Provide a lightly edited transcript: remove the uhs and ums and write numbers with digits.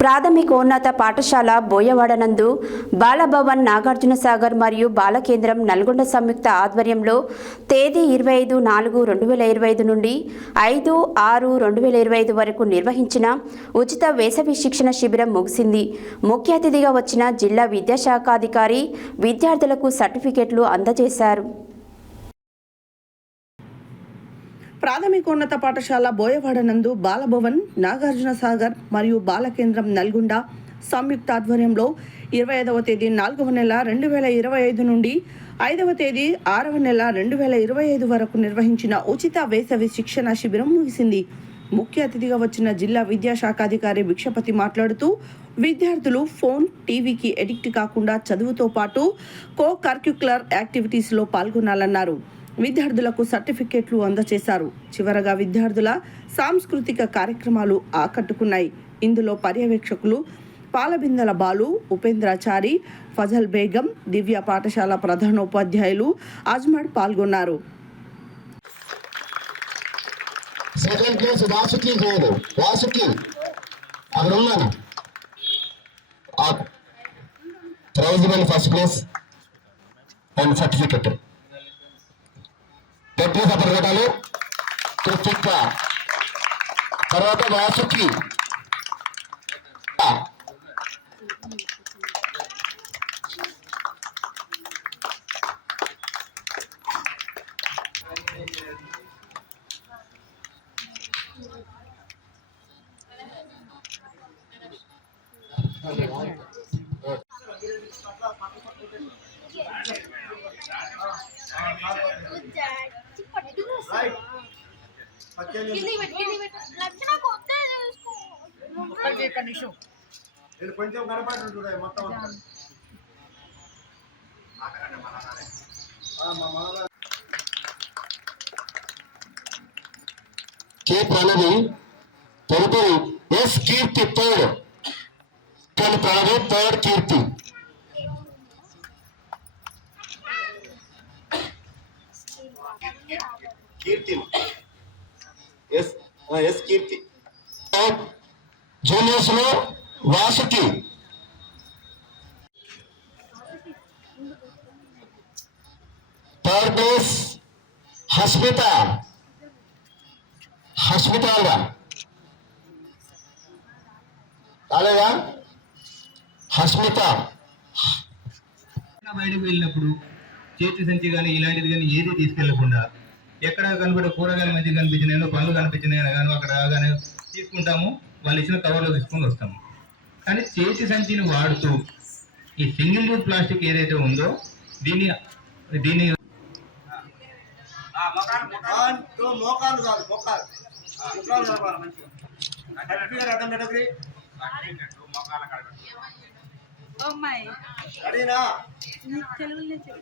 ప్రాథమికోన్నత పాఠశాల బోయవాడనందు బాలభవన్ నాగార్జున సాగర్ మరియు బాలకేంద్రం నల్గొండ సంయుక్త ఆధ్వర్యంలో తేదీ 25/4/2025 నుండి 5/6/2025 వరకు నిర్వహించిన ఉచిత వేసవి శిక్షణ శిబిరం ముగిసింది. ముఖ్య అతిథిగా వచ్చిన జిల్లా విద్యాశాఖాధికారి విద్యార్థులకు సర్టిఫికెట్లు అందజేశారు. ప్రాథమికోన్నత పాఠశాల బోయవాడనందు బాలభవన్ నాగార్జున సాగర్ మరియు బాలకేంద్రం నల్గొండ సంయుక్త ఆధ్వర్యంలో 25వ తేదీ 4వ నెల 2025 నుండి 5వ తేదీ 6వ నెల 2025 వరకు నిర్వహించిన ఉచిత వేసవి శిక్షణ శిబిరం ముగిసింది. ముఖ్య అతిథిగా వచ్చిన జిల్లా విద్యాశాఖాధికారి భిక్షపతి మాట్లాడుతూ విద్యార్థులు ఫోన్, టీవీకి ఎడిక్ట్ కాకుండా చదువుతో పాటు కో-కరిక్యులర్ యాక్టివిటీస్లో పాల్గొనాలన్నారు. విద్యార్థులకు సర్టిఫికెట్లు అందజేశారు. చివరగా విద్యార్థుల సాంస్కృతిక కార్యక్రమాలు ఆకట్టుకున్నాయి. ఇందులో పర్యవేక్షకులు పాలబిందల బాలు, ఉపేంద్రాచారి, ఫజల్ బేగం, దివ్య పాఠశాల ప్రధానోపాధ్యాయులు అజ్మడ్ పాల్గొన్నారు. పట్టడాలు కృతిక తర్వాత వాసుకి కొంచెం కనపడుతుంది మొత్తం కే ప్రణవి తదుపరి ఎస్ కీర్తి థర్డ్ కానీ ప్రణవి థర్డ్ కీర్తి కీర్తి ఎస్ కీర్తి జూనియర్స్ లో వాసుకి థర్డ్ ప్లేస్ హస్మిత అలాగా హస్మిత బయటకు వెళ్ళినప్పుడు చేతి సంచి కానీ ఇలాంటిది కానీ ఏది తీసుకెళ్లకుండా ఎక్కడ కనబడే కూరగాయలు మంచిగా కనిపించినాయో పనులు కనిపించినాయో కానీ అక్కడ రాగానే తీసుకుంటాము, వాళ్ళు ఇచ్చిన కవర్లో తీసుకొని వస్తాము. కానీ చేతి సంచిని వాడుతూ ఈ సింగిల్ యూజ్ ప్లాస్టిక్ ఏదైతే ఉందో దీన్ని తెలుగులో చెప్పి